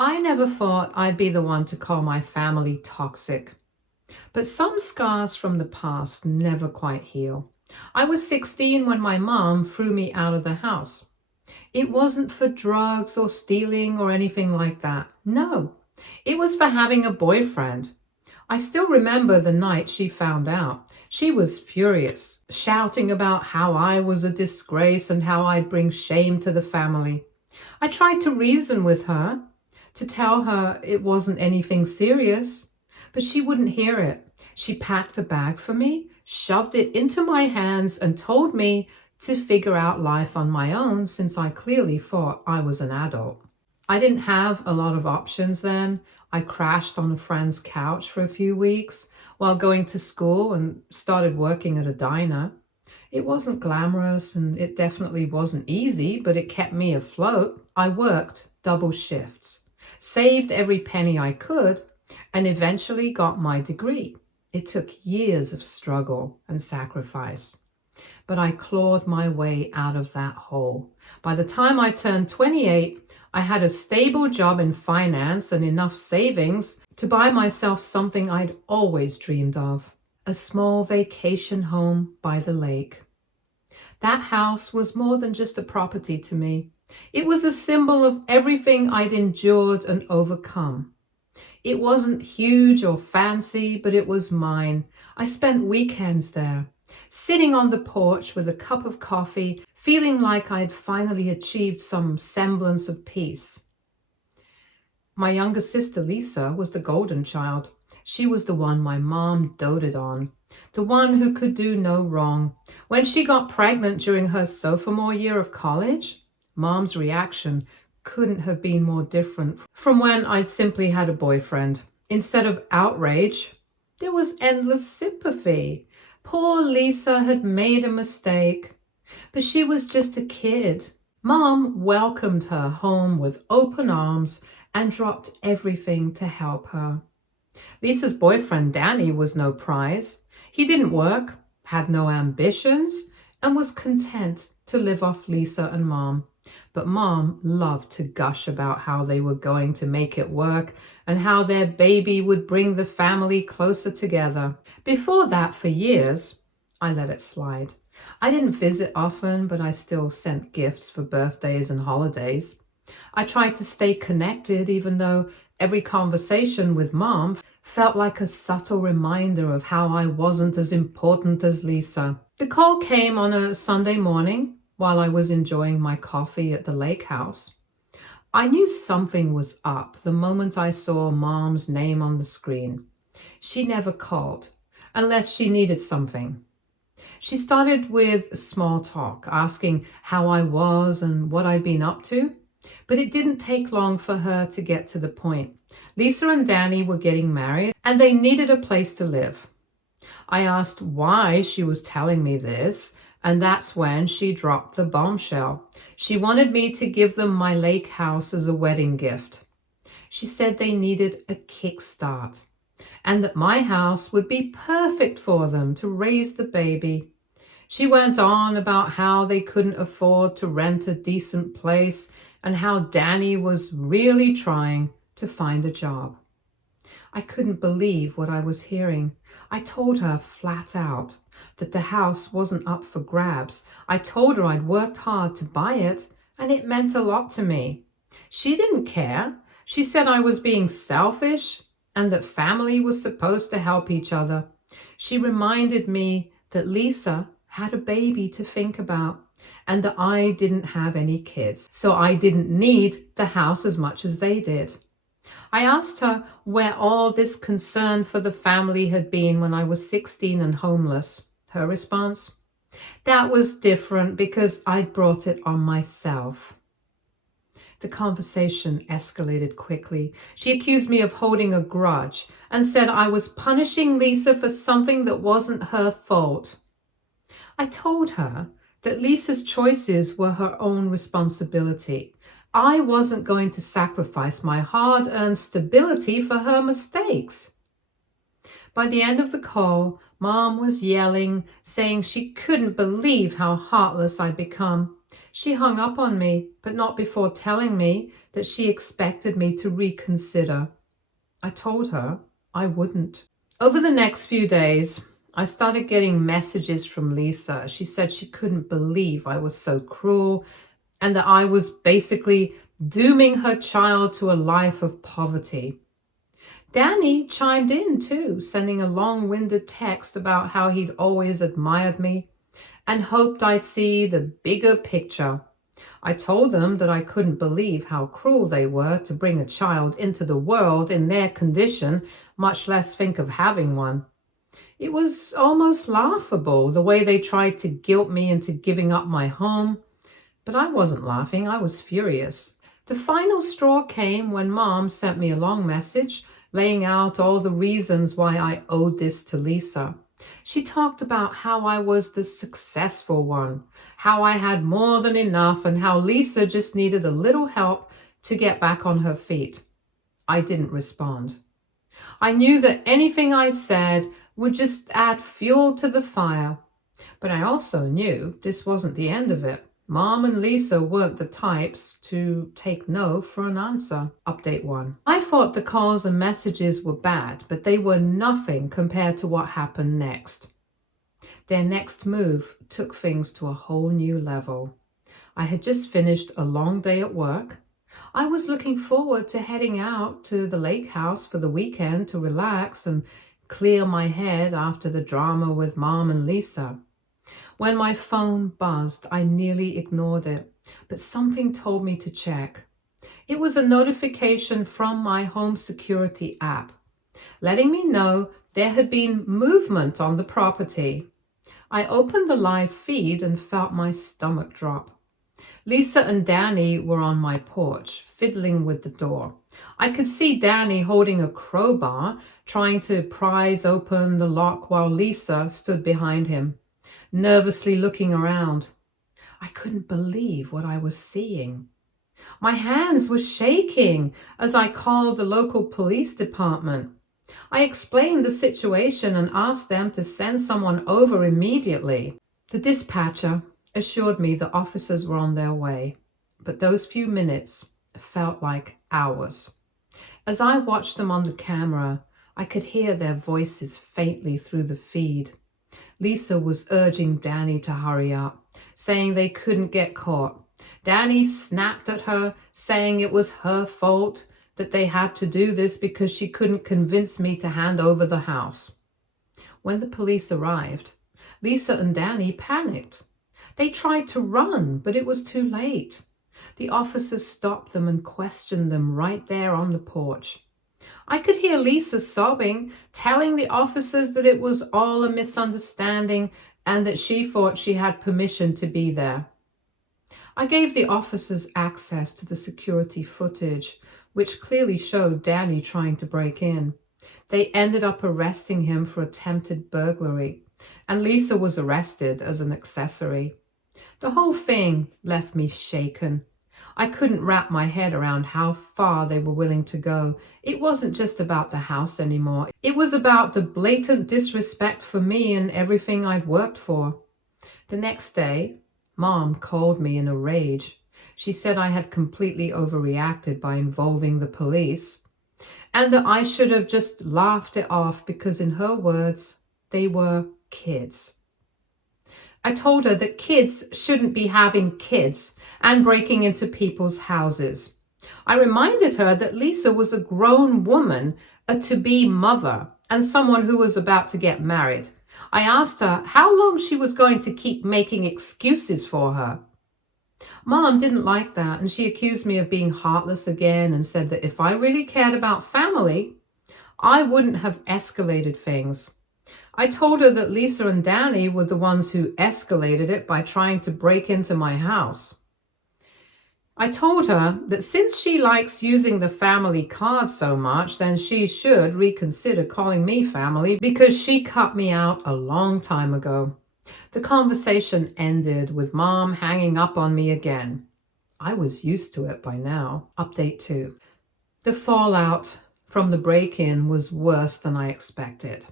I never thought I'd be the one to call my family toxic, but some scars from the past never quite heal. I was 16 when my mom threw me out of the house. It wasn't for drugs or stealing or anything like that. No, it was for having a boyfriend. I still remember the night she found out. She was furious, shouting about how I was a disgrace and how I'd bring shame to the family. I tried to reason with her, to tell her it wasn't anything serious, but she wouldn't hear it. She packed a bag for me, shoved it into my hands, and told me to figure out life on my own since I clearly thought I was an adult. I didn't have a lot of options then. I crashed on a friend's couch for a few weeks while going to school and started working at a diner. It wasn't glamorous and it definitely wasn't easy, but it kept me afloat. I worked double shifts, saved every penny I could, and eventually got my degree. It took years of struggle and sacrifice, but I clawed my way out of that hole. By the time I turned 28, I had a stable job in finance and enough savings to buy myself something I'd always dreamed of: a small vacation home by the lake. That house was more than just a property to me. It was a symbol of everything I'd endured and overcome. It wasn't huge or fancy, but it was mine. I spent weekends there, sitting on the porch with a cup of coffee, feeling like I'd finally achieved some semblance of peace. My younger sister, Lisa, was the golden child. She was the one my mom doted on, the one who could do no wrong. When she got pregnant during her sophomore year of college, Mom's reaction couldn't have been more different from when I'd simply had a boyfriend. Instead of outrage, there was endless sympathy. Poor Lisa had made a mistake, but she was just a kid. Mom welcomed her home with open arms and dropped everything to help her. Lisa's boyfriend, Danny, was no prize. He didn't work, had no ambitions, and was content to live off Lisa and Mom. But Mom loved to gush about how they were going to make it work and how their baby would bring the family closer together. Before that, for years, I let it slide. I didn't visit often, but I still sent gifts for birthdays and holidays. I tried to stay connected, even though every conversation with Mom felt like a subtle reminder of how I wasn't as important as Lisa. The call came on a Sunday morning while I was enjoying my coffee at the lake house. I knew something was up the moment I saw Mom's name on the screen. She never called unless she needed something. She started with small talk, asking how I was and what I'd been up to, but it didn't take long for her to get to the point. Lisa and Danny were getting married and they needed a place to live. I asked why she was telling me this, and that's when she dropped the bombshell. She wanted me to give them my lake house as a wedding gift. She said they needed a kickstart and that my house would be perfect for them to raise the baby. She went on about how they couldn't afford to rent a decent place and how Danny was really trying to find a job. I couldn't believe what I was hearing. I told her flat out that the house wasn't up for grabs. I told her I'd worked hard to buy it and it meant a lot to me. She didn't care. She said I was being selfish and that family was supposed to help each other. She reminded me that Lisa had a baby to think about and that I didn't have any kids, so I didn't need the house as much as they did. I asked her where all this concern for the family had been when I was 16 and homeless. Her response: that was different because I'd brought it on myself. The conversation escalated quickly. She accused me of holding a grudge and said I was punishing Lisa for something that wasn't her fault. I told her that Lisa's choices were her own responsibility. I wasn't going to sacrifice my hard-earned stability for her mistakes. By the end of the call, Mom was yelling, saying she couldn't believe how heartless I'd become. She hung up on me, but not before telling me that she expected me to reconsider. I told her I wouldn't. Over the next few days, I started getting messages from Lisa. She said she couldn't believe I was so cruel and that I was basically dooming her child to a life of poverty. Danny chimed in too, sending a long-winded text about how he'd always admired me and hoped I see the bigger picture. I told them that I couldn't believe how cruel they were to bring a child into the world in their condition, much less think of having one. It was almost laughable, the way they tried to guilt me into giving up my home. But I wasn't laughing, I was furious. The final straw came when Mom sent me a long message laying out all the reasons why I owed this to Lisa. She talked about how I was the successful one, how I had more than enough, and how Lisa just needed a little help to get back on her feet. I didn't respond. I knew that anything I said would just add fuel to the fire. But I also knew this wasn't the end of it. Mom and Lisa weren't the types to take no for an answer. Update 1. I thought the calls and messages were bad, but they were nothing compared to what happened next. Their next move took things to a whole new level. I had just finished a long day at work. I was looking forward to heading out to the lake house for the weekend to relax and clear my head after the drama with Mom and Lisa. When my phone buzzed, I nearly ignored it, but something told me to check. It was a notification from my home security app, letting me know there had been movement on the property. I opened the live feed and felt my stomach drop. Lisa and Danny were on my porch, fiddling with the door. I could see Danny holding a crowbar, trying to prise open the lock while Lisa stood behind him, nervously looking around. I couldn't believe what I was seeing. My hands were shaking as I called the local police department. I explained the situation and asked them to send someone over immediately. The dispatcher assured me the officers were on their way, but those few minutes felt like hours. As I watched them on the camera, I could hear their voices faintly through the feed. Lisa was urging Danny to hurry up, saying they couldn't get caught. Danny snapped at her, saying it was her fault, that they had to do this because she couldn't convince me to hand over the house. When the police arrived, Lisa and Danny panicked. They tried to run, but it was too late. The officers stopped them and questioned them right there on the porch. I could hear Lisa sobbing, telling the officers that it was all a misunderstanding and that she thought she had permission to be there. I gave the officers access to the security footage, which clearly showed Danny trying to break in. They ended up arresting him for attempted burglary, and Lisa was arrested as an accessory. The whole thing left me shaken. I couldn't wrap my head around how far they were willing to go. It wasn't just about the house anymore. It was about the blatant disrespect for me and everything I'd worked for. The next day, Mom called me in a rage. She said I had completely overreacted by involving the police and that I should have just laughed it off because, in her words, they were kids. I told her that kids shouldn't be having kids and breaking into people's houses. I reminded her that Lisa was a grown woman, a to-be mother, and someone who was about to get married. I asked her how long she was going to keep making excuses for her. Mom didn't like that, and she accused me of being heartless again and said that if I really cared about family, I wouldn't have escalated things. I told her that Lisa and Danny were the ones who escalated it by trying to break into my house. I told her that since she likes using the family card so much, then she should reconsider calling me family because she cut me out a long time ago. The conversation ended with Mom hanging up on me again. I was used to it by now. Update 2. The fallout from the break-in was worse than I expected.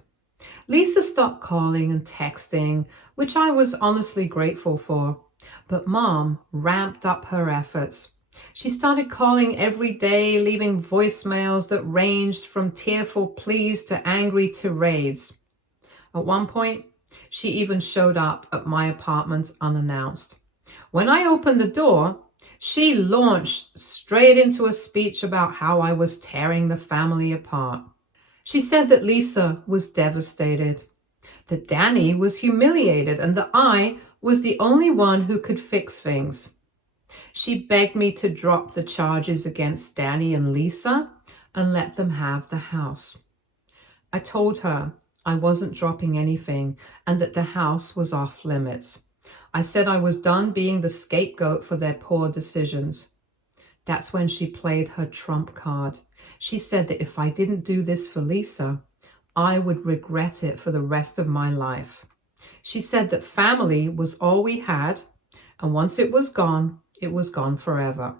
Lisa stopped calling and texting, which I was honestly grateful for, but Mom ramped up her efforts. She started calling every day, leaving voicemails that ranged from tearful pleas to angry tirades. At one point, she even showed up at my apartment unannounced. When I opened the door, she launched straight into a speech about how I was tearing the family apart. She said that Lisa was devastated, that Danny was humiliated, and that I was the only one who could fix things. She begged me to drop the charges against Danny and Lisa and let them have the house. I told her I wasn't dropping anything and that the house was off limits. I said I was done being the scapegoat for their poor decisions. That's when she played her trump card. She said that if I didn't do this for Lisa, I would regret it for the rest of my life. She said that family was all we had, and once it was gone forever.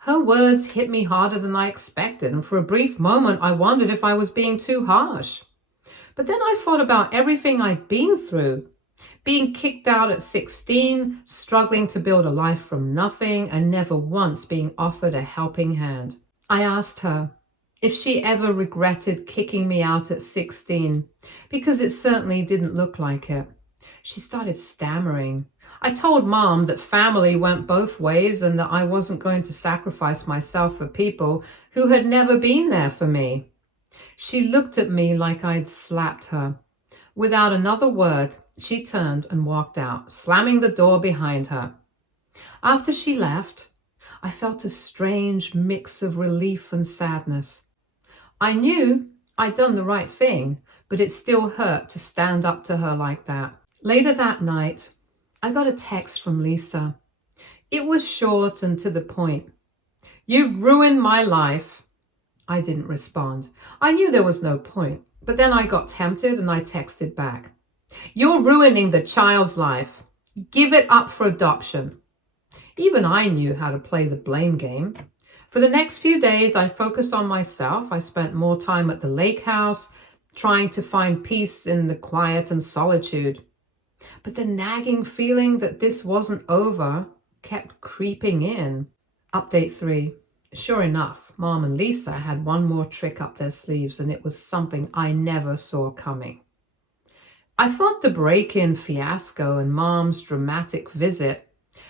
Her words hit me harder than I expected, and for a brief moment I wondered if I was being too harsh. But then I thought about everything I'd been through. Being kicked out at 16, struggling to build a life from nothing, and never once being offered a helping hand. I asked her if she ever regretted kicking me out at 16, because it certainly didn't look like it. She started stammering. I told Mom that family went both ways and that I wasn't going to sacrifice myself for people who had never been there for me. She looked at me like I'd slapped her. Without another word, she turned and walked out, slamming the door behind her. After she left, I felt a strange mix of relief and sadness. I knew I'd done the right thing, but it still hurt to stand up to her like that. Later that night, I got a text from Lisa. It was short and to the point. "You've ruined my life." I didn't respond. I knew there was no point, but then I got tempted and I texted back. "You're ruining the child's life. Give it up for adoption." Even I knew how to play the blame game. For the next few days, I focused on myself. I spent more time at the lake house, trying to find peace in the quiet and solitude. But the nagging feeling that this wasn't over kept creeping in. Update 3. Sure enough, Mom and Lisa had one more trick up their sleeves, and it was something I never saw coming. I thought the break-in fiasco and Mom's dramatic visit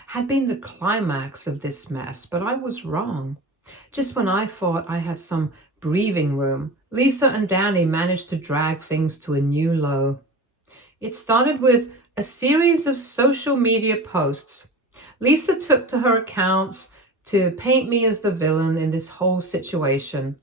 had been the climax of this mess, but I was wrong. Just when I thought I had some breathing room, Lisa and Danny managed to drag things to a new low. It started with a series of social media posts. Lisa took to her accounts to paint me as the villain in this whole situation.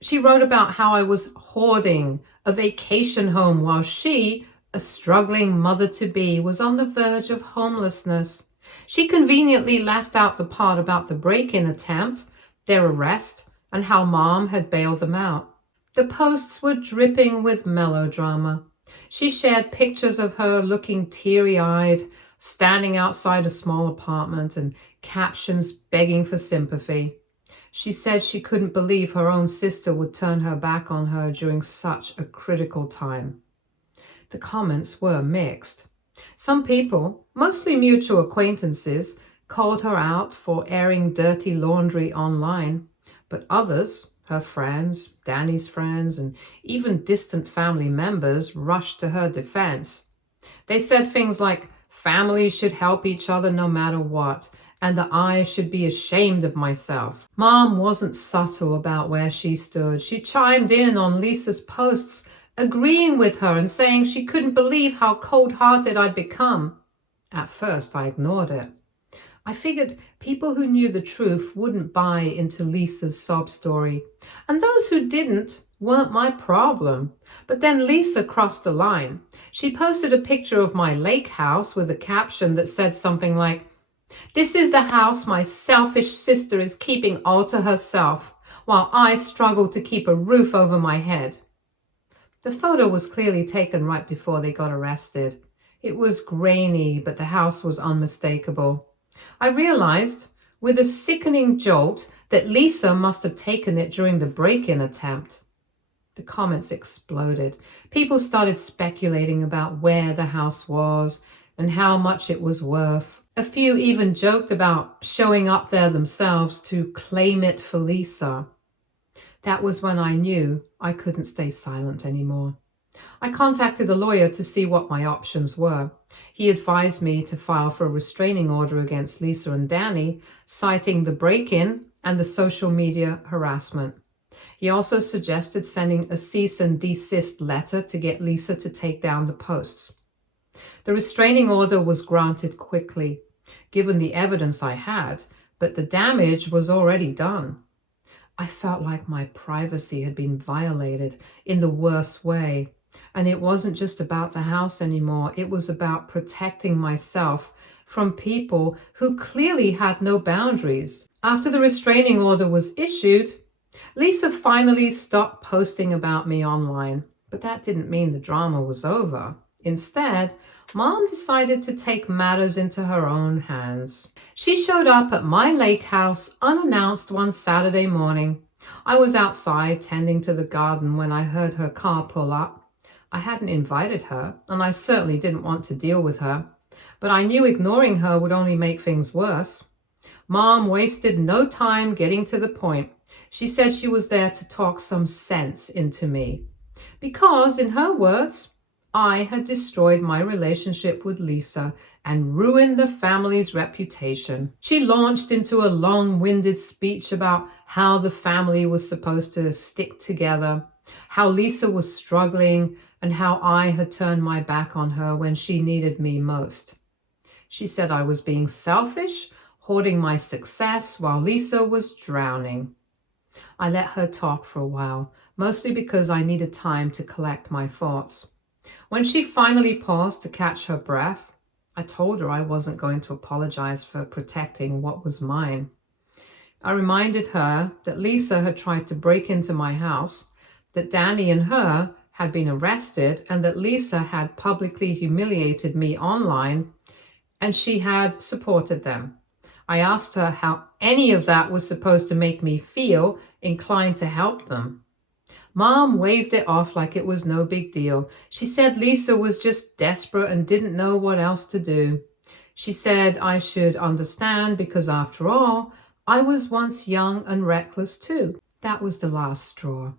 She wrote about how I was hoarding a vacation home while she, a struggling mother-to-be, was on the verge of homelessness. She conveniently left out the part about the break-in attempt, their arrest, and how Mom had bailed them out. The posts were dripping with melodrama. She shared pictures of her looking teary-eyed, standing outside a small apartment, and captions begging for sympathy. She said she couldn't believe her own sister would turn her back on her during such a critical time. The comments were mixed. Some people, mostly mutual acquaintances, called her out for airing dirty laundry online, but others, her friends, Danny's friends, and even distant family members, rushed to her defense. They said things like, "Families should help each other no matter what, and that I should be ashamed of myself." Mom wasn't subtle about where she stood. She chimed in on Lisa's posts, agreeing with her and saying she couldn't believe how cold-hearted I'd become. At first, I ignored it. I figured people who knew the truth wouldn't buy into Lisa's sob story, and those who didn't weren't my problem. But then Lisa crossed the line. She posted a picture of my lake house with a caption that said something like, "This is the house my selfish sister is keeping all to herself, while I struggle to keep a roof over my head." The photo was clearly taken right before they got arrested. It was grainy, but the house was unmistakable. I realized, with a sickening jolt, that Lisa must have taken it during the break-in attempt. The comments exploded. People started speculating about where the house was and how much it was worth. A few even joked about showing up there themselves to claim it for Lisa. That was when I knew I couldn't stay silent anymore. I contacted a lawyer to see what my options were. He advised me to file for a restraining order against Lisa and Danny, citing the break-in and the social media harassment. He also suggested sending a cease and desist letter to get Lisa to take down the posts. The restraining order was granted quickly, given the evidence I had, but the damage was already done. I felt like my privacy had been violated in the worst way. And it wasn't just about the house anymore. It was about protecting myself from people who clearly had no boundaries. After the restraining order was issued, Lisa finally stopped posting about me online. But that didn't mean the drama was over. Instead, Mom decided to take matters into her own hands. She showed up at my lake house unannounced one Saturday morning. I was outside tending to the garden when I heard her car pull up. I hadn't invited her, and I certainly didn't want to deal with her, but I knew ignoring her would only make things worse. Mom wasted no time getting to the point. She said she was there to talk some sense into me. Because, in her words, I had destroyed my relationship with Lisa and ruined the family's reputation. She launched into a long-winded speech about how the family was supposed to stick together, how Lisa was struggling, and how I had turned my back on her when she needed me most. She said I was being selfish, hoarding my success while Lisa was drowning. I let her talk for a while, mostly because I needed time to collect my thoughts. When she finally paused to catch her breath, I told her I wasn't going to apologize for protecting what was mine. I reminded her that Lisa had tried to break into my house, that Danny and her had been arrested, and that Lisa had publicly humiliated me online, and she had supported them. I asked her how any of that was supposed to make me feel inclined to help them. Mom waved it off like it was no big deal. She said Lisa was just desperate and didn't know what else to do. She said I should understand because, after all, I was once young and reckless too. That was the last straw.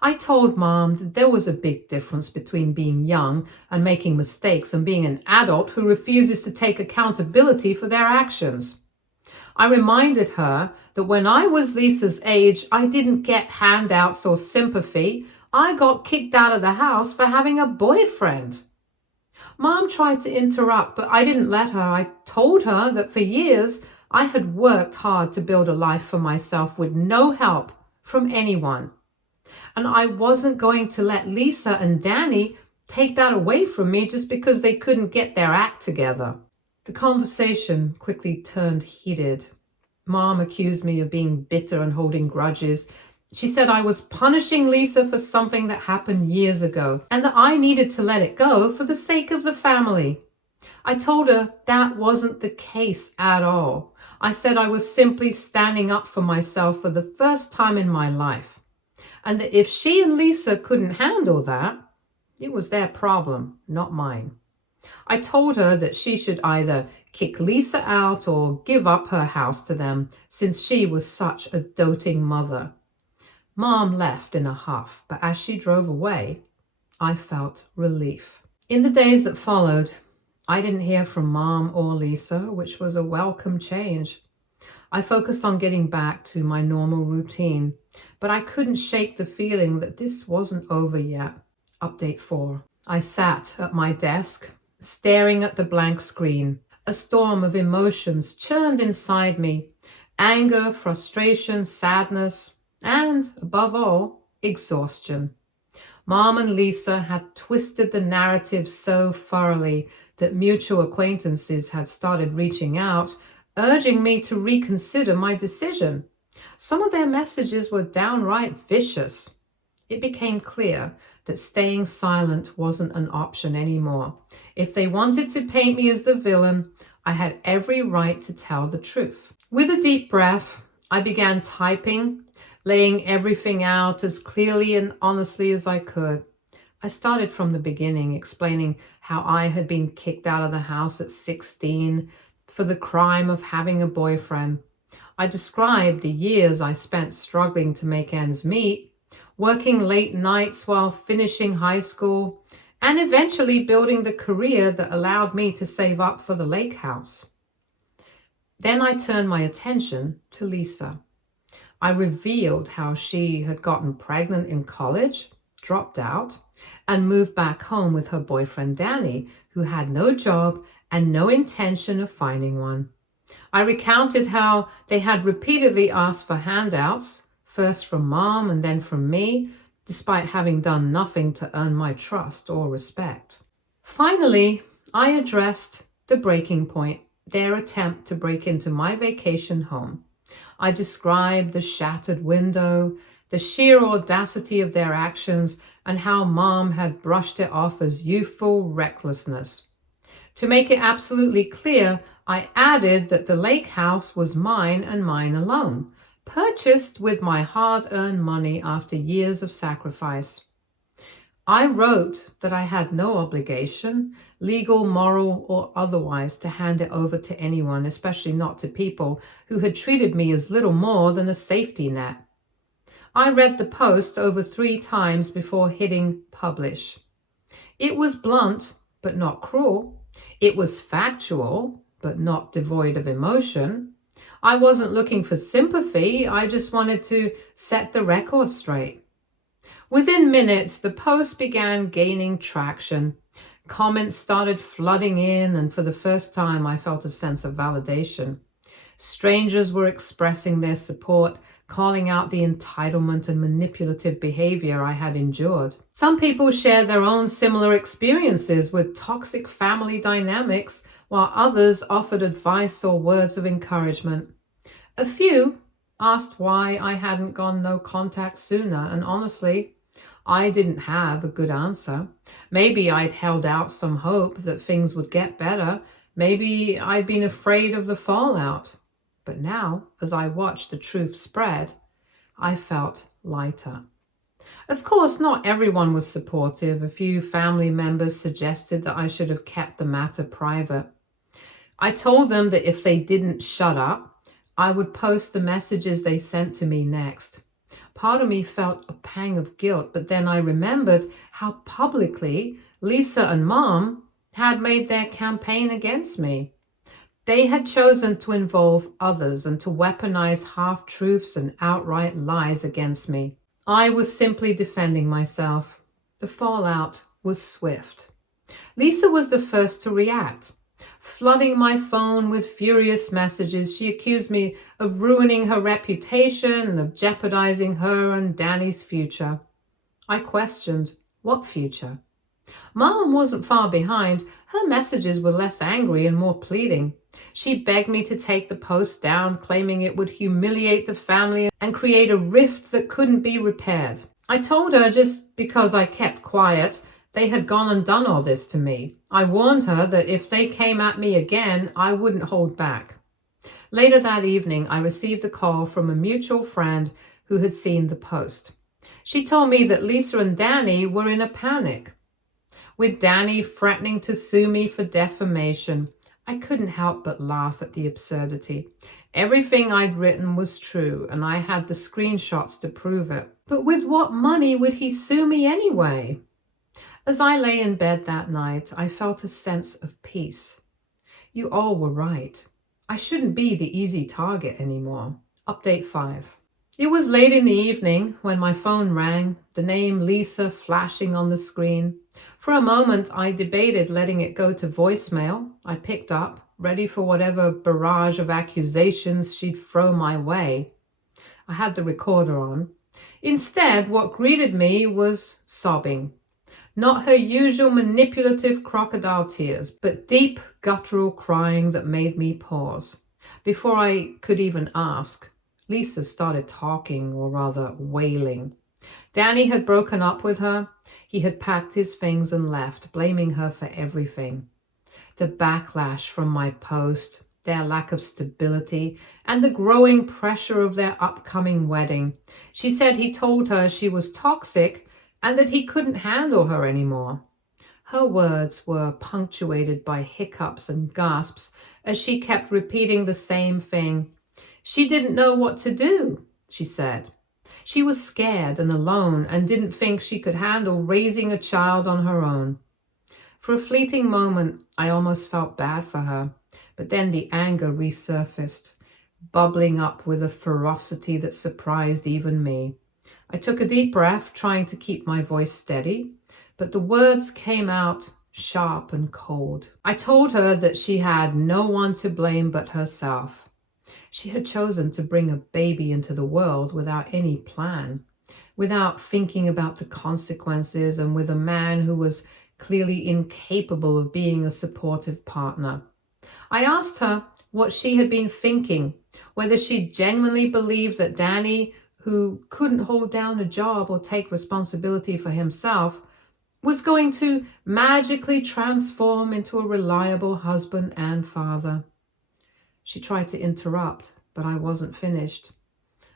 I told Mom that there was a big difference between being young and making mistakes and being an adult who refuses to take accountability for their actions. I reminded her that when I was Lisa's age, I didn't get handouts or sympathy. I got kicked out of the house for having a boyfriend. Mom tried to interrupt, but I didn't let her. I told her that for years I had worked hard to build a life for myself with no help from anyone. And I wasn't going to let Lisa and Danny take that away from me just because they couldn't get their act together. The conversation quickly turned heated. Mom accused me of being bitter and holding grudges. She said I was punishing Lisa for something that happened years ago and that I needed to let it go for the sake of the family. I told her that wasn't the case at all. I said I was simply standing up for myself for the first time in my life, and that if she and Lisa couldn't handle that, it was their problem, not mine. I told her that she should either kick Lisa out or give up her house to them, since she was such a doting mother. Mom left in a huff, but as she drove away, I felt relief. In the days that followed, I didn't hear from Mom or Lisa, which was a welcome change. I focused on getting back to my normal routine, but I couldn't shake the feeling that this wasn't over yet. Update 4. I sat at my desk, staring at the blank screen. A storm of emotions churned inside me: anger, frustration, sadness, and, above all, exhaustion. Mom and Lisa had twisted the narrative so thoroughly that mutual acquaintances had started reaching out, urging me to reconsider my decision. Some of their messages were downright vicious. It became clear that staying silent wasn't an option anymore. If they wanted to paint me as the villain, I had every right to tell the truth. With a deep breath, I began typing, laying everything out as clearly and honestly as I could. I started from the beginning, explaining how I had been kicked out of the house at 16, for the crime of having a boyfriend. I described the years I spent struggling to make ends meet, working late nights while finishing high school, and eventually building the career that allowed me to save up for the lake house. Then I turned my attention to Lisa. I revealed how she had gotten pregnant in college, dropped out, and moved back home with her boyfriend Danny, who had no job and no intention of finding one. I recounted how they had repeatedly asked for handouts, first from Mom and then from me, despite having done nothing to earn my trust or respect. Finally, I addressed the breaking point, their attempt to break into my vacation home. I described the shattered window, the sheer audacity of their actions, and how Mom had brushed it off as youthful recklessness. To make it absolutely clear, I added that the lake house was mine and mine alone, purchased with my hard-earned money after years of sacrifice. I wrote that I had no obligation, legal, moral, or otherwise, to hand it over to anyone, especially not to people who had treated me as little more than a safety net. I read the post over 3 times before hitting publish. It was blunt, but not cruel. It was factual, but not devoid of emotion. I wasn't looking for sympathy. I just wanted to set the record straight. Within minutes, the post began gaining traction. Comments started flooding in, and for the first time, I felt a sense of validation. Strangers were expressing their support, calling out the entitlement and manipulative behavior I had endured. Some people shared their own similar experiences with toxic family dynamics, while others offered advice or words of encouragement. A few asked why I hadn't gone no contact sooner, and honestly, I didn't have a good answer. Maybe I'd held out some hope that things would get better. Maybe I'd been afraid of the fallout. But now, as I watched the truth spread, I felt lighter. Of course, not everyone was supportive. A few family members suggested that I should have kept the matter private. I told them that if they didn't shut up, I would post the messages they sent to me next. Part of me felt a pang of guilt, but then I remembered how publicly Lisa and Mom had made their campaign against me. They had chosen to involve others and to weaponize half-truths and outright lies against me. I was simply defending myself. The fallout was swift. Lisa was the first to react. Flooding my phone with furious messages, she accused me of ruining her reputation and of jeopardizing her and Danny's future. I questioned, what future? Mom wasn't far behind. Her messages were less angry and more pleading. She begged me to take the post down, claiming it would humiliate the family and create a rift that couldn't be repaired. I told her just because I kept quiet, they had gone and done all this to me. I warned her that if they came at me again, I wouldn't hold back. Later that evening, I received a call from a mutual friend who had seen the post. She told me that Lisa and Danny were in a panic, with Danny threatening to sue me for defamation. I couldn't help but laugh at the absurdity. Everything I'd written was true, and I had the screenshots to prove it. But with what money would he sue me anyway? As I lay in bed that night, I felt a sense of peace. You all were right. I shouldn't be the easy target anymore. Update 5. It was late in the evening when my phone rang, the name Lisa flashing on the screen. For a moment, I debated letting it go to voicemail. I picked up, ready for whatever barrage of accusations she'd throw my way. I had the recorder on. Instead, what greeted me was sobbing. Not her usual manipulative crocodile tears, but deep guttural crying that made me pause. Before I could even ask, Lisa started talking, or rather wailing. Danny had broken up with her. He had packed his things and left, blaming her for everything. The backlash from my post, their lack of stability, and the growing pressure of their upcoming wedding. She said he told her she was toxic and that he couldn't handle her anymore. Her words were punctuated by hiccups and gasps as she kept repeating the same thing. She didn't know what to do, she said. She was scared and alone and didn't think she could handle raising a child on her own. For a fleeting moment, I almost felt bad for her, but then the anger resurfaced, bubbling up with a ferocity that surprised even me. I took a deep breath, trying to keep my voice steady, but the words came out sharp and cold. I told her that she had no one to blame but herself. She had chosen to bring a baby into the world without any plan, without thinking about the consequences, and with a man who was clearly incapable of being a supportive partner. I asked her what she had been thinking, whether she genuinely believed that Danny, who couldn't hold down a job or take responsibility for himself, was going to magically transform into a reliable husband and father. She tried to interrupt, but I wasn't finished.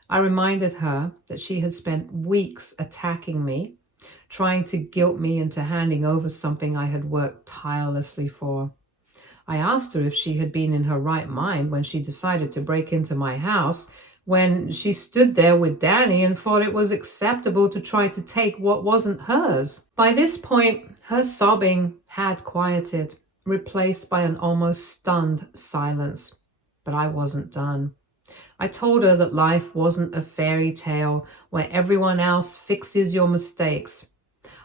I reminded her that she had spent weeks attacking me, trying to guilt me into handing over something I had worked tirelessly for. I asked her if she had been in her right mind when she decided to break into my house, when she stood there with Danny and thought it was acceptable to try to take what wasn't hers. By this point, her sobbing had quieted, replaced by an almost stunned silence. But I wasn't done. I told her that life wasn't a fairy tale where everyone else fixes your mistakes.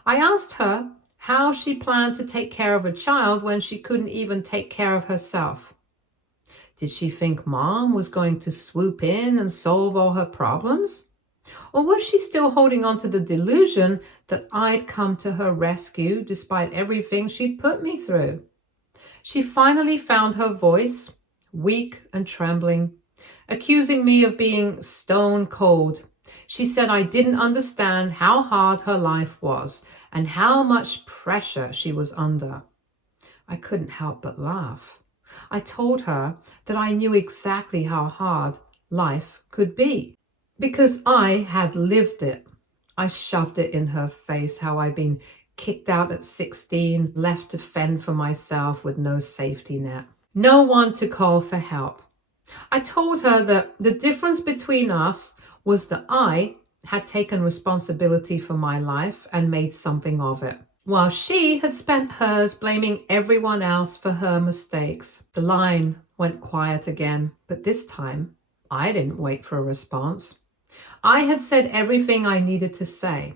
I asked her how she planned to take care of a child when she couldn't even take care of herself. Did she think Mom was going to swoop in and solve all her problems? Or was she still holding on to the delusion that I'd come to her rescue despite everything she'd put me through? She finally found her voice, weak and trembling, accusing me of being stone cold. She said I didn't understand how hard her life was and how much pressure she was under. I couldn't help but laugh. I told her that I knew exactly how hard life could be, because I had lived it. I shoved it in her face how I'd been kicked out at 16, left to fend for myself with no safety net, no one to call for help. I told her that the difference between us was that I had taken responsibility for my life and made something of it, while she had spent hers blaming everyone else for her mistakes. The line went quiet again, but this time I didn't wait for a response. I had said everything I needed to say,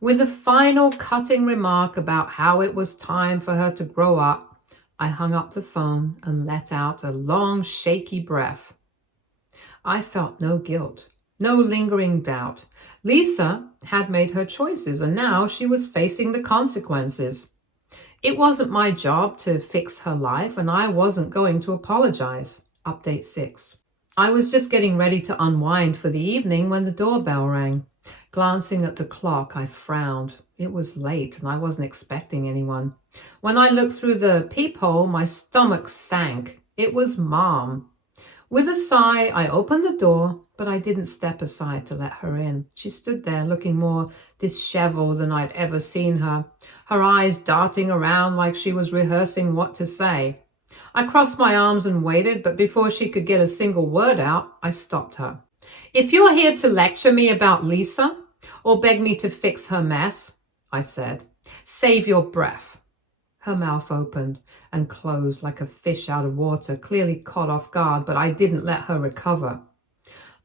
with a final cutting remark about how it was time for her to grow up. I hung up the phone and let out a long, shaky breath. I felt no guilt, no lingering doubt. Lisa had made her choices, and now she was facing the consequences. It wasn't my job to fix her life, and I wasn't going to apologize. Update 6. I was just getting ready to unwind for the evening when the doorbell rang. Glancing at the clock, I frowned. It was late, and I wasn't expecting anyone. When I looked through the peephole, my stomach sank. It was Mom. With a sigh, I opened the door, but I didn't step aside to let her in. She stood there looking more disheveled than I'd ever seen her, her eyes darting around like she was rehearsing what to say. I crossed my arms and waited, but before she could get a single word out, I stopped her. "If you're here to lecture me about Lisa, or beg me to fix her mess," I said, "save your breath." Her mouth opened and closed like a fish out of water, clearly caught off guard, but I didn't let her recover.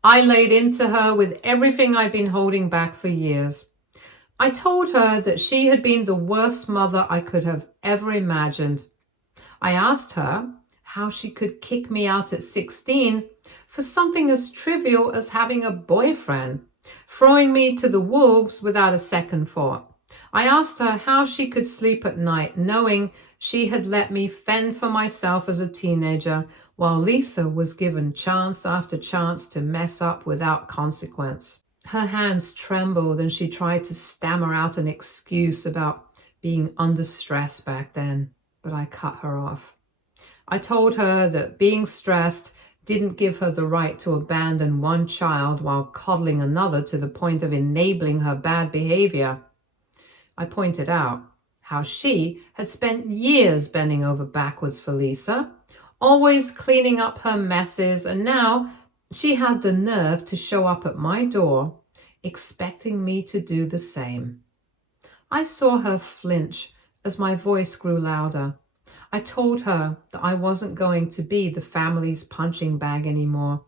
I laid into her with everything I'd been holding back for years. I told her that she had been the worst mother I could have ever imagined. I asked her how she could kick me out at 16 for something as trivial as having a boyfriend, throwing me to the wolves without a second thought. I asked her how she could sleep at night knowing she had let me fend for myself as a teenager, while Lisa was given chance after chance to mess up without consequence. Her hands trembled and she tried to stammer out an excuse about being under stress back then, but I cut her off. I told her that being stressed didn't give her the right to abandon one child while coddling another to the point of enabling her bad behavior. I pointed out how she had spent years bending over backwards for Lisa, always cleaning up her messes, and now she had the nerve to show up at my door, expecting me to do the same. I saw her flinch as my voice grew louder. I told her that I wasn't going to be the family's punching bag anymore,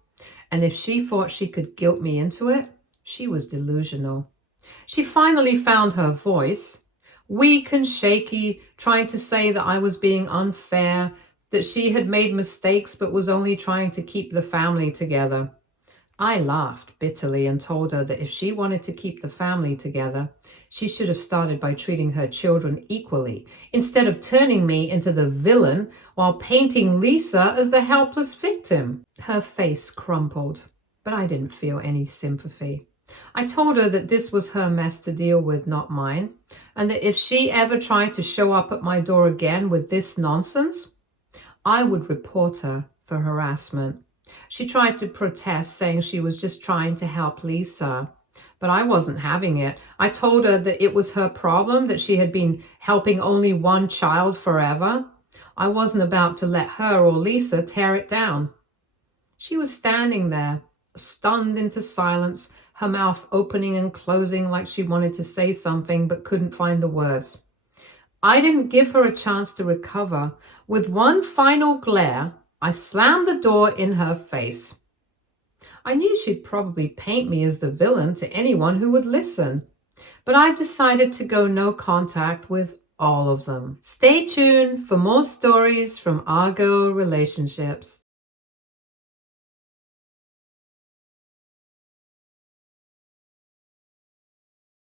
and if she thought she could guilt me into it, she was delusional. She finally found her voice, weak and shaky, trying to say that I was being unfair, that she had made mistakes but was only trying to keep the family together. I laughed bitterly and told her that if she wanted to keep the family together, she should have started by treating her children equally, instead of turning me into the villain while painting Lisa as the helpless victim. Her face crumpled, but I didn't feel any sympathy. I told her that this was her mess to deal with, not mine, and that if she ever tried to show up at my door again with this nonsense, I would report her for harassment. She tried to protest, saying she was just trying to help Lisa, but I wasn't having it. I told her that it was her problem, that she had been helping only one child forever. I wasn't about to let her or Lisa tear it down. She was standing there, stunned into silence, her mouth opening and closing like she wanted to say something but couldn't find the words. I didn't give her a chance to recover. With one final glare, I slammed the door in her face. I knew she'd probably paint me as the villain to anyone who would listen, but I've decided to go no contact with all of them. Stay tuned for more stories from our girl relationships.